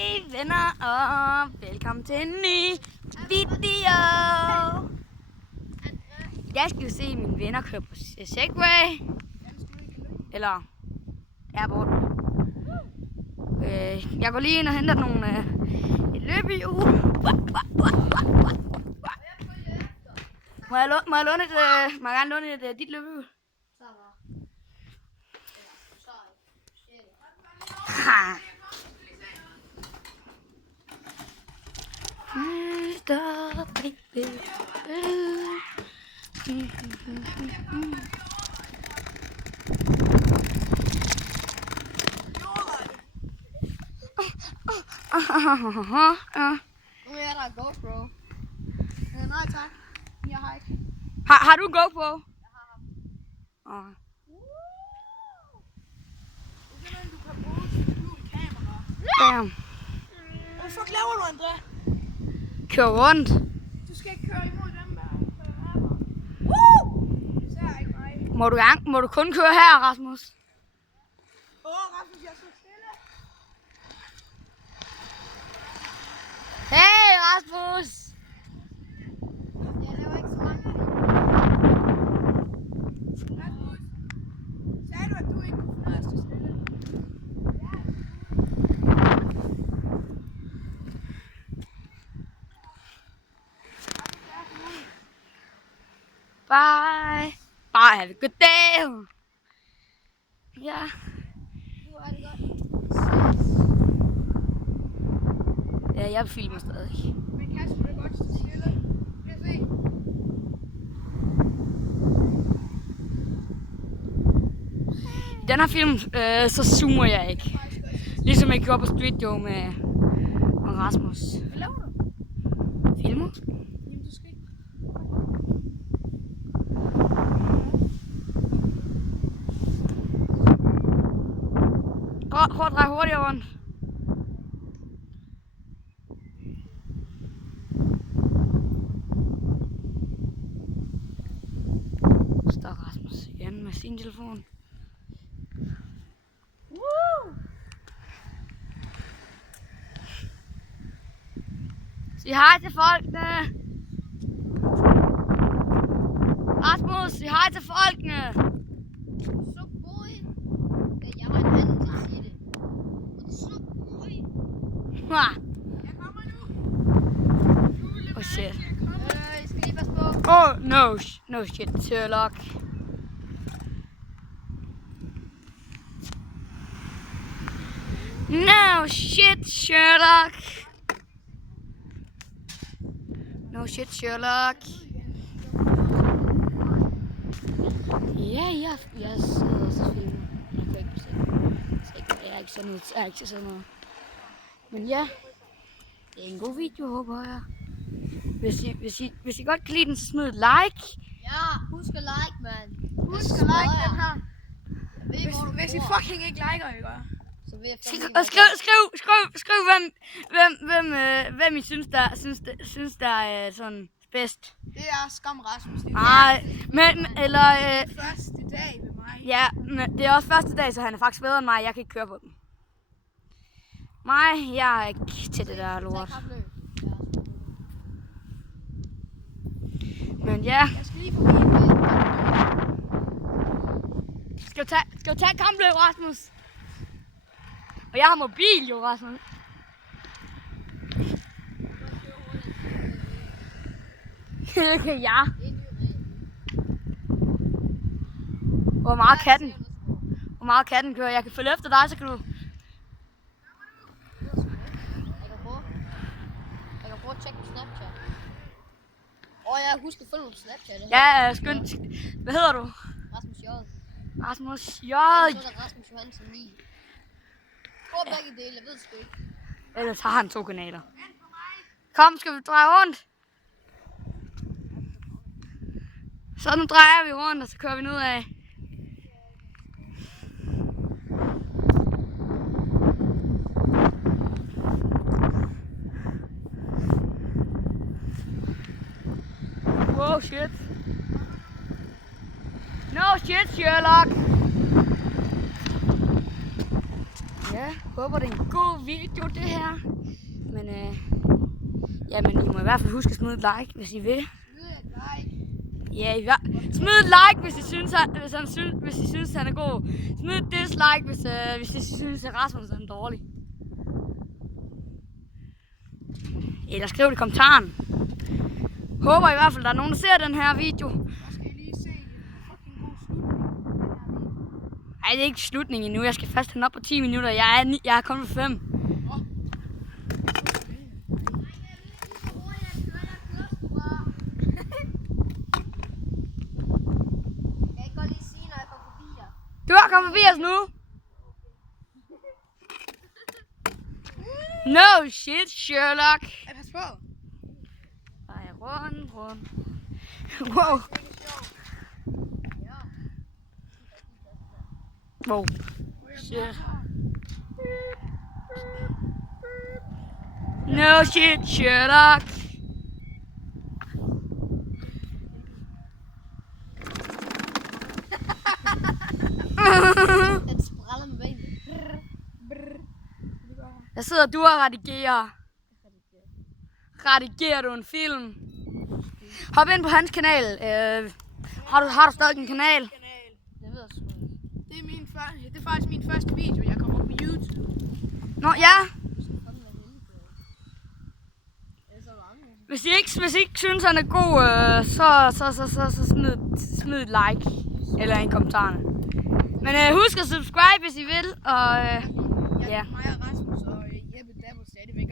Hej venner og velkommen til en ny video. I dag skal vi se mine venner køre på Segway. Eller Airport. Jeg går lige ind og henter et løbehjul. Må jeg gerne låne dit løbehjul? Nu er der GoPro. Nej tak. Jeg har ikke. Har du en GoPro? Jeg har. Det er den, du kan bruge til at skjule kamera. Damn. Hvad fuck laver du, André? Kør rundt. Du skal ikke køre imod dem der. Woo! Det ser ikke mig. Må du kun køre her, Rasmus? Rasmus, jeg står stille. Hey, Rasmus! Jeg laver ikke så mange. Rasmus, sagde du, at du ikke kunne finde ud af at stå stille? Bye. Bye, have a good day. Ja. Nu er det godt. Ja, jeg filmer stadig. Men Kasper, du kan godt stå stille. Kan jeg se? I den her film, så zoomer jeg ikke. Ligesom jeg gjorde på Street Joe med Rasmus. Hvad laver du? Filmer? Jamen, du skal ikke. Prøv at dreje hurtigere rundt. Så står Rasmus igen med sin telefon. Woo! Sig hej til folkene. Rasmus, sig hej til folkene. Så boy. Jeg har en anden til at sige det. Så boy. Jeg kommer nu. Oh shit. I skal lige passe på. Oh no shit, Sherlock. No shit, Sherlock. No shit, Sherlock. Ja, jeg sidder og så filmer. Jeg kan ikke se. Jeg er ikke sådan noget. Men ja, det er en god video, håber jeg. Hvis I godt kan lide den, så smid et like. Ja, husk at like, mand. Husk at like den her. Hvis I fucking ikke liker, ikke? Så vil jeg Og skriv hvem I synes der er sådan bedst. Det er skam Rasmus. Nej, men eller Første dag ved mig. ja, men det er også første dag, så han er faktisk bedre end mig. Jeg kan ikke køre på den. Nej, jeg er ikke til det der lort. Men ja, Jeg skal lige forbi en skal du tage kampløb, Rasmus? Og jeg har mobil jo, Rasmus. Det kan jeg. Hvor meget kan den køre? Jeg kan følge efter dig, så kan du... Jeg kan prøve at tjekke på Snapchat. Jeg husker at følge mig på Snapchat. Ja, skønt. Hvad hedder du? Rasmus J. Rasmus J. Jeg tror, der er Rasmus Johansen 9. Prøv begge dele, jeg ved det sgu ikke. Ellers har han 2 kanaler. Kom, skal vi dreje rundt? Så nu drejer vi rundt, og så kører vi ned af. Wow, shit. No shit, Sherlock. Ja. Ja, håber det er en god video det her. Men jamen, I må i hvert fald huske at smide et like, hvis I vil. Ja, smid et like, hvis I synes, hvis I synes han er god. Smid et dislike, hvis I synes, at Rasmus er dårlig. Eller skriv det i kommentaren. Håber i hvert fald, der er nogen, der ser den her video. Så skal I lige se en fucking god slutning. Ej, det er ikke slutningen endnu. Jeg skal først hænde op på 10 minutter. Jeg er kun på 5. Du har kommet forbi os nu. No shit, Sherlock. Pas på. Ej, rundt. Wow. Wow. Shit. No shit, Sherlock. Den spræller med benene. Jeg sidder du og redigerer. Redigerer du en film? Hop ind på hans kanal. Har du stadig en kanal? Det ved jeg sgu ikke. Det er faktisk min første video, jeg kommer op på YouTube. Nå ja. Hvis I ikke synes han er god, så smid et like. Eller en kommentar. Men husk at subscribe, hvis I vil. Og ja. Mig og Rasmus og Jeppe Dabber stadigvæk,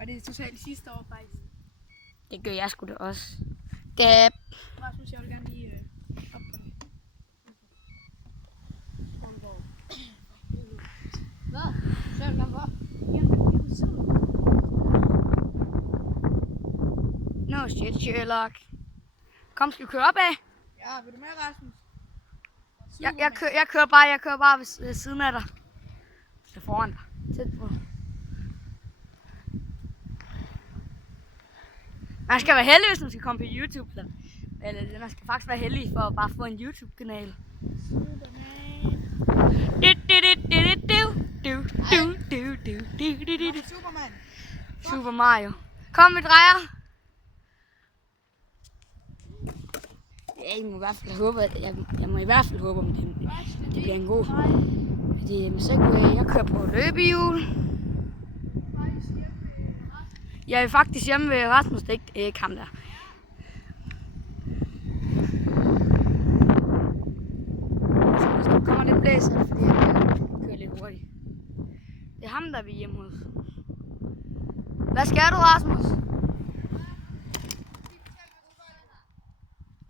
og det er totalt sidste år faktisk. Det gør jeg sgu da også. Dab. Rasmus, jeg vil gerne lige op på det. Hvad? Så vil jeg på. No shit, Sherlock. Kom, skal vi køre op af? Ja, vil du med, Rasmus? Jeg kører bare ved siden af dig. Det er foran dig. Tæt på. Man skal være heldig, hvis man skal komme på YouTube. Eller man skal faktisk være heldig for at bare få en YouTube-kanal. Superman. Super Mario. Kom, vi drejer. Jeg må i hvert fald håbe, jeg må i hvert fald håbe, om det bliver en god. Fordi med Segway, jeg kører på løbehjul. Jeg er faktisk hjemme ved Rasmus, det er ikke ham der. Så hvis du kommer lidt blæs, så er det fordi, jeg kører lidt hurtigt. Det er ham, der er hjemme hos. Hvad skal du, Rasmus?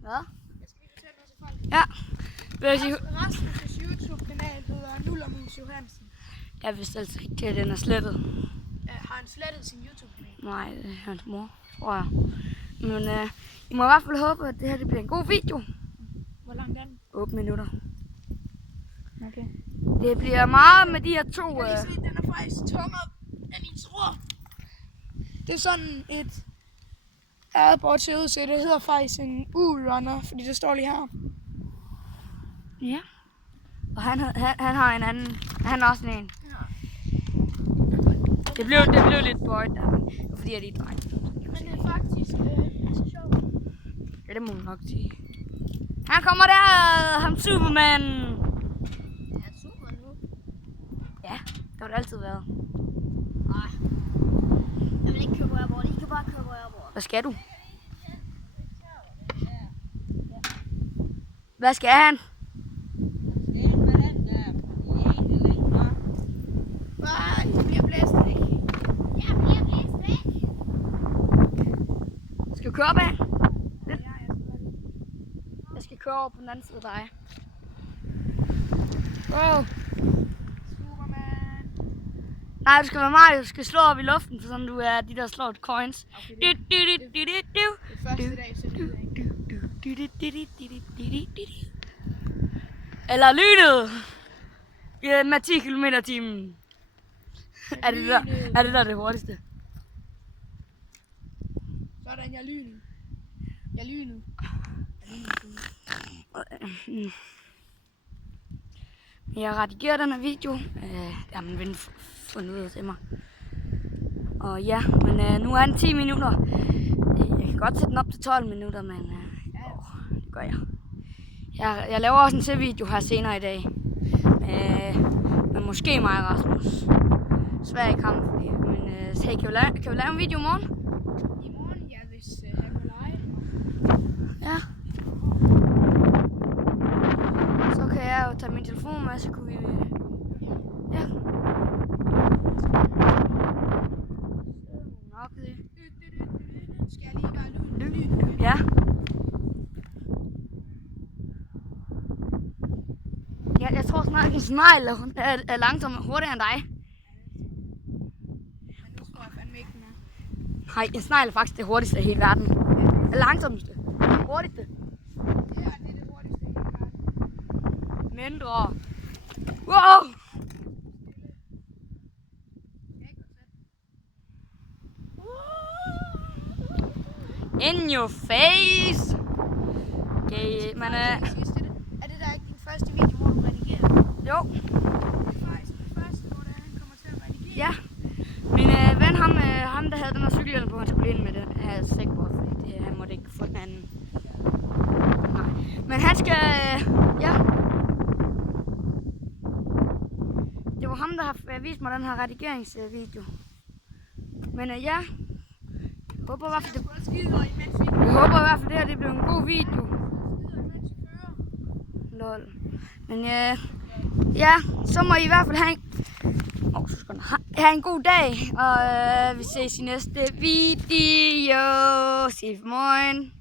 Hvad? Ja. Rasmus' YouTube-kanal hedder Nullermus Johansen. Jeg vidste altså ikke, at den er slettet. Har han slettet sin YouTube-kanal? Nej, det er hans mor, tror jeg. Men I må i hvert fald håbe, at det her det bliver en god video. Hvor lang er den? 8 minutter. Okay. Det bliver meget med de her to... Jeg kan lige se, den er faktisk tungere, end I tror. Det er sådan et Airboard ser ud til. Det hedder faktisk en U-runner, fordi det står lige her. Ja. Og han har en anden. Han har også en. Ja. Det blev lidt bøjet der, men det var fordi jeg lige drejede. Men det er faktisk så sjovt. Ja, det må man nok sige. Han kommer der, ham Superman. Er han Superman nu? Ja, det har det altid været. Nej. Jeg vil ikke køre på Airboard. I kan bare køre på Airboard. Hvad skal du? Hvad skal han? Det bliver blæst væk. Jeg bliver blæst væk. Skal du køre op af? Ja, Jeg skal køre over på den anden side af dig. Wow. Superman. Nej, du skal være Mario. Du skal slå op i luften, for sådan du er de der slår coins. Okay, det er første dag, så det ikke. Eller lynet. Ja, med 10 km/t. Er det der det hurtigste? Sådan, jeg er lynet. Jeg er lynet. Jeg har redigeret den her video. Det har min ven fundet ud af til mig. Og ja, men nu er den 10 minutter. Jeg kan godt sætte den op til 12 minutter, men det gør jeg. Jeg laver også en til video her senere i dag. Men måske mig og Rasmus. Sverige kamp. Men hey, kan vi lave en video i morgen? I morgen, ja, hvis han vil lege. Ja. Så kan jeg jo tage min telefon med, så kunne vi... Ja. Nok det. Skal jeg lige bare lyde? Ja. Ja, jeg tror snart, en snegl er langsomt hurtigere end dig. Men nu tror jeg fandme ikke, den er. Nej, en snegl er faktisk det hurtigste i hele verden. Det langsomste. Det hurtigste. Det er det hurtigste i hele verden. Mindre. Wow! In your face! Okay, men Er det der ikke din første video, hvor du redigerer? jo. Det er faktisk den første, hvor han kommer til at redigere. Ja. Min ven, ham der havde den her cykelhjelm på, han skulle ind med den her sækbord, fordi han måtte ikke få den anden. Nej. Men han skal, ja. Det var ham, der har vist mig den her redigeringsvideo. Men ja. Jeg håber i hvert fald, det her det blev en god video. Lol. Men ja, så må I i hvert fald have en god dag, og vi ses i næste video. Sig moin.